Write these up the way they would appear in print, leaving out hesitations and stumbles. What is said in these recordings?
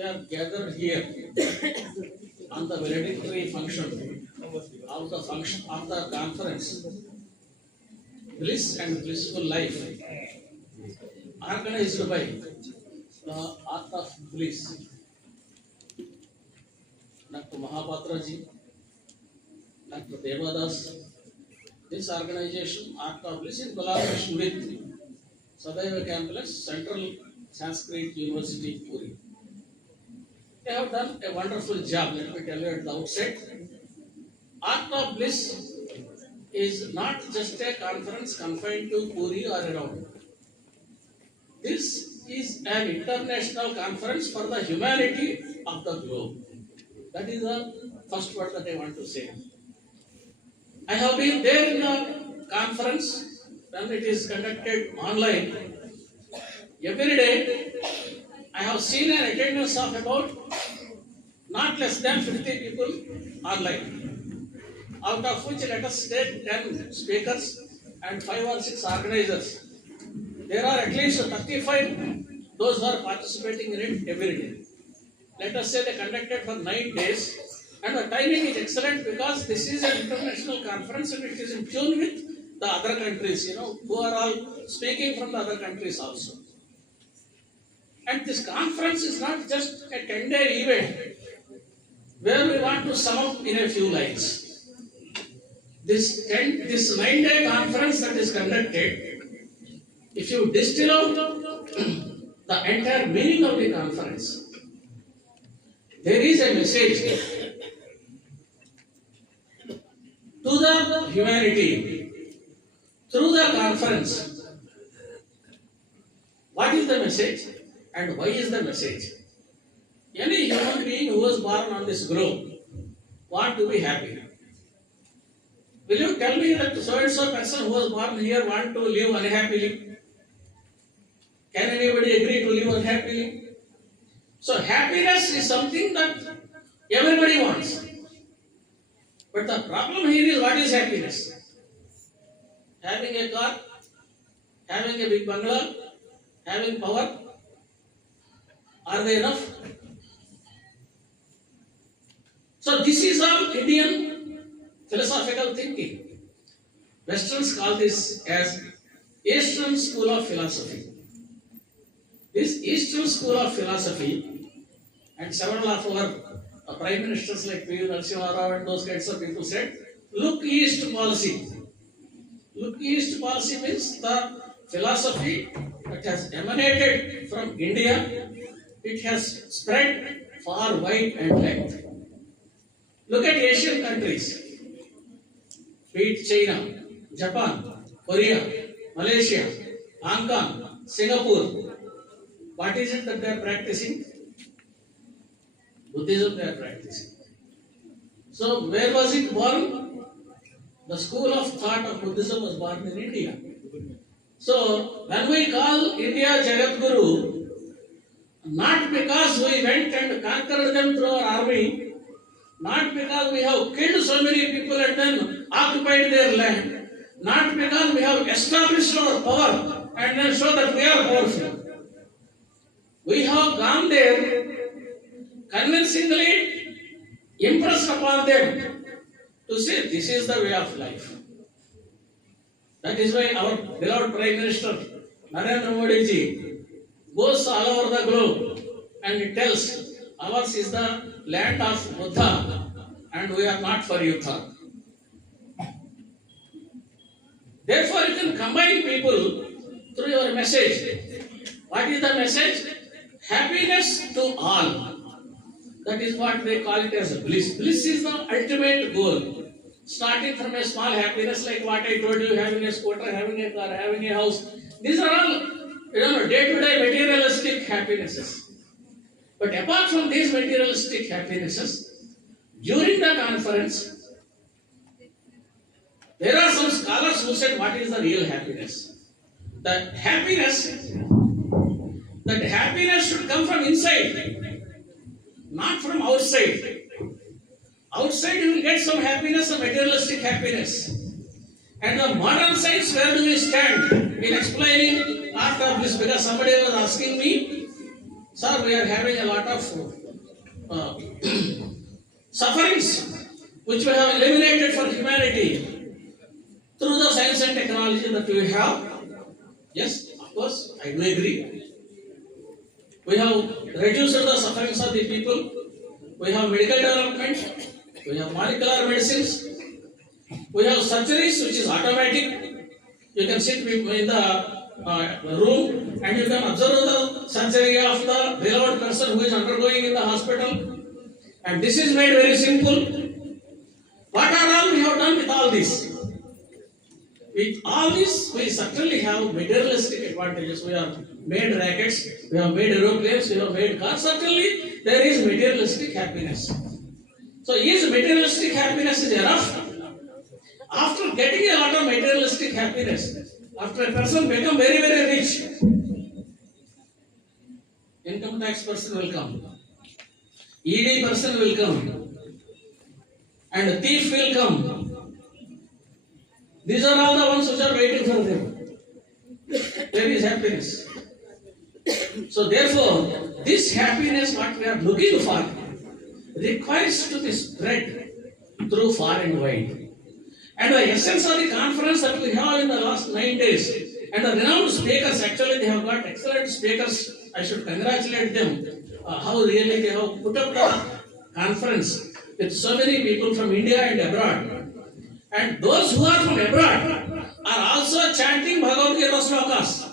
we are gathered here on the valedictory function of the conference, Bliss and Blissful Life, organized by the Art of Bliss, Dr. Mahapatra ji, Dr. Devadas. This organization, Art of Bliss, in collaboration with Sadaiva Campus, Central Sanskrit University, Puri. They have done a wonderful job. Let me tell you at the outset. Art of Bliss is not just a conference confined to Puri or around. This is an international conference for the humanity of the globe. That is the first word that I want to say. I have been there in the conference when it is conducted online. Every day, I have seen an attendance of about not less than 50 people online, out of which let us take 10 speakers and 5 or 6 organizers. There are at least 35 those who are participating in it every day. Let us say they conducted for 9 days, and the timing is excellent because this is an international conference and it is in tune with the other countries, who are all speaking from the other countries also. And this conference is not just a 10-day event where we want to sum up in a few lines. This 9-day conference that is conducted, if you distill out the entire meaning of the conference, there is a message to the humanity through the conference. What is the message and why is the message? Any human being who was born on this globe want to be happy. Will you tell me that so and so person who was born here want to live unhappily? Can anybody agree to live unhappily? So happiness is something that everybody wants. But the problem here is, what is happiness? Having a car, having a big bungalow, having power, are they enough? So this is all Indian philosophical thinking. Westerns call this as Eastern School of Philosophy. This Eastern School of Philosophy, and several of our prime ministers like P. Narasimha Rao and those kinds of people said, look east policy. Look east policy means the philosophy that has emanated from India, it has spread far, wide and length. Look at Asian countries, be it China, Japan, Korea, Malaysia, Hong Kong, Singapore. What is it that they are practicing? Buddhism they are practicing. So where was it born? The school of thought of Buddhism was born in India. So when we call India Jagat Guru, not because we went and conquered them through our army, not because we have killed so many people and then occupied their land, not because we have established our power and then show that we are powerful. We have gone there convincingly impressed upon them to say this is the way of life. That is why our beloved Prime Minister Narendra Modi ji goes all over the globe and he tells ours is the land of Buddha and we are not for Yuddha. Therefore you can combine people through your message. What is the message? Happiness to all. That is what they call it as bliss. Bliss is the ultimate goal. Starting from a small happiness like what I told you, having a scooter, having a car, having a house. These are all day-to-day materialistic happinesses. But apart from these materialistic happinesses, during the conference, there are some scholars who said what is the real happiness? That happiness should come from inside, not from outside. Outside you will get some happiness, some materialistic happiness. And the modern science, where do we stand in explaining art of bliss? Because somebody was asking me, sir, we are having a lot of uh, sufferings which we have eliminated for humanity through the science and technology that we have. Yes, of course, I do agree. We have reduced the sufferings of the people. We have medical development. We have molecular medicines. We have surgeries which is automatic. You can sit in the room and you can observe the surgery of the relevant person who is undergoing in the hospital. And this is made very simple. What are all we have done with all this? With all this, we certainly have materialistic advantages. We have made rockets, we have made aeroplanes, we have made cars. Certainly, there is materialistic happiness. So, is materialistic happiness is enough? After getting a lot of materialistic happiness, after a person become very, very rich, income tax person will come, ED person will come, and thief will come. These are all the ones which are waiting for them. There is happiness. So therefore, this happiness what we are looking for requires to be spread through far and wide. And the essence of the conference that we have in the last 9 days, and the renowned speakers, actually they have got excellent speakers. I should congratulate them. How really they have put up the conference with so many people from India and abroad. And those who are from abroad are also chanting Bhagavad Gita slokas.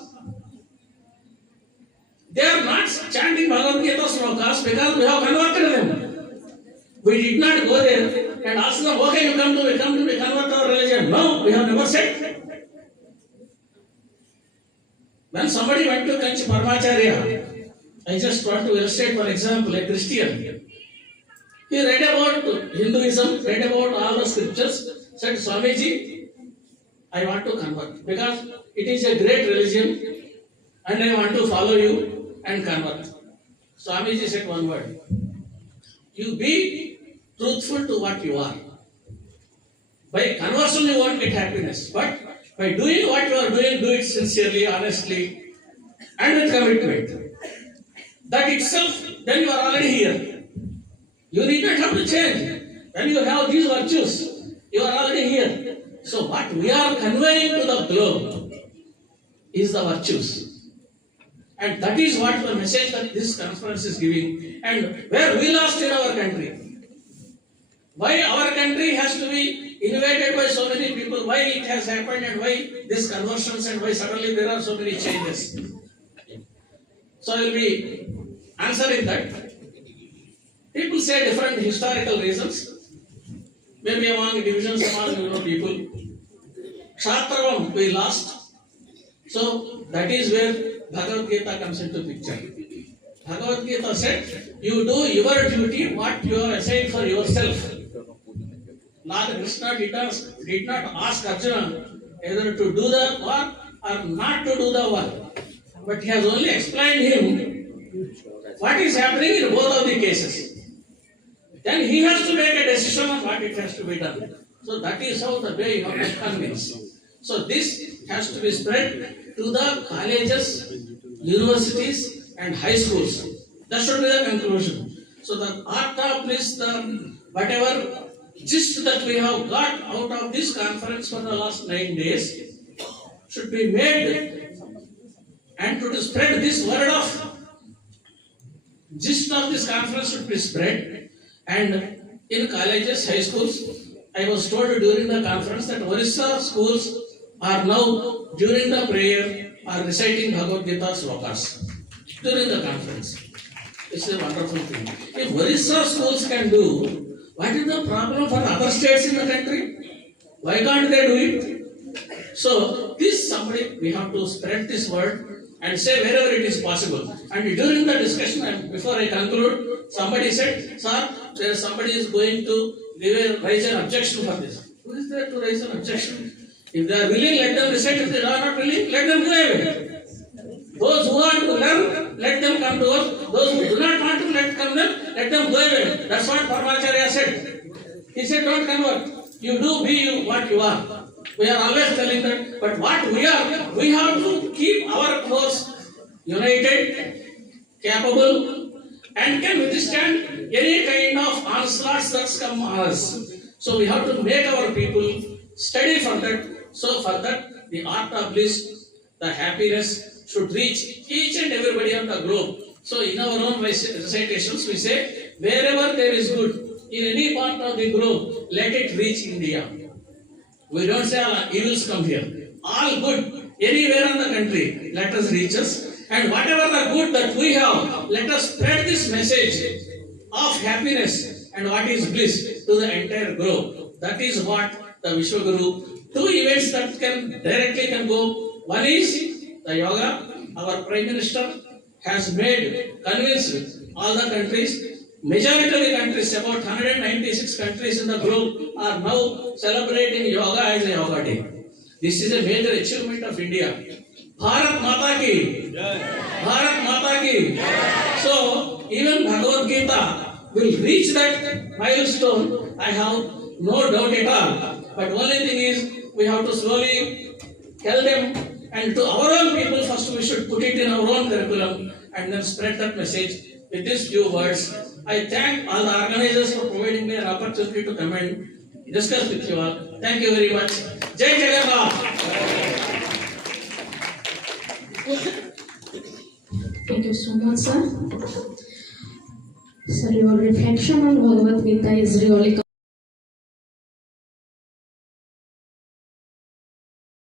They are not chanting Bhagavad Gita slokas because we have converted them. We did not go there and ask them, okay, you come to me, convert our religion. No, we have never said. When somebody went to Kanchi Paramacharya, I just want to illustrate, for example, a Christian. He read about Hinduism, read about all the scriptures, said, Swamiji, I want to convert because it is a great religion and I want to follow you and convert. Swamiji said one word. You be truthful to what you are. By conversion you won't get happiness, but by doing what you are doing, do it sincerely, honestly, and with commitment. That itself, then you are already here. You need not have to change. When you have these virtues, you are already here. So what we are conveying to the globe is the virtues. And that is what the message that this conference is giving. And where we lost in our country. Why our country has to be invaded by so many people, why it has happened and why these conversions and why suddenly there are so many changes. So I will be answering that. People say different historical reasons. Maybe among divisions among people. Kshatravam we lost. So that is where Bhagavad Gita comes into picture. Bhagavad Gita said, you do your duty, what you have assigned for yourself. Lord Krishna did not ask Arjuna either to do the work or not to do the work. But he has only explained him what is happening in both of the cases. Then he has to make a decision on what it has to be done. So that is how the way you have to convince. So this has to be spread to the colleges, universities and high schools. That should be the conclusion. So the art of this, whatever gist that we have got out of this conference for the last 9 days should be made, and to spread this word of gist of this conference should be spread. And in colleges, high schools, I was told during the conference that Orissa schools are now, during the prayer, are reciting Bhagavad Gita slokas during the conference. It's a wonderful thing. If Orissa schools can do, what is the problem for other states in the country? Why can't they do it? So, this somebody, we have to spread this word and say wherever it is possible. And during the discussion, and before I conclude, somebody said, sir, there is somebody is going to raise an objection for this. Who is there to raise an objection? If they are willing, let them recite. If they are not willing, let them go away. Those who want to learn, let them come to us. Those who do not want to let them go away. That's what Paramacharya said. He said, don't convert. You do be what you are. We are always telling that. But what we are, we have to keep our course united capable, and can withstand any kind of onslaughts that come on us. So we have to make our people study for that. So for that, the art of bliss, the happiness should reach each and everybody on the globe. So in our own recitations, we say, wherever there is good, in any part of the globe, let it reach India. We don't say evils come here. All good, anywhere in the country, let us reach us. And whatever the good that we have, let us spread this message of happiness and what is bliss to the entire globe. That is what the Vishwaguru, two events that directly can go. One is the yoga. Our Prime Minister has convinced all the countries, majority of the countries, about 196 countries in the globe are now celebrating yoga as a yoga day. This is a major achievement of India. Bharat Mata ki! Bharat Mata ki! So, even Bhagavad Gita will reach that milestone, I have no doubt at all. But only thing is, we have to slowly tell them, and to our own people first we should put it in our own curriculum and then spread that message with these few words. I thank all the organizers for providing me an opportunity to come and discuss with you all. Thank you very much. Jai Jagannath! Thank you so much, sir. Sir, your reflection on Bhagavad Gita is really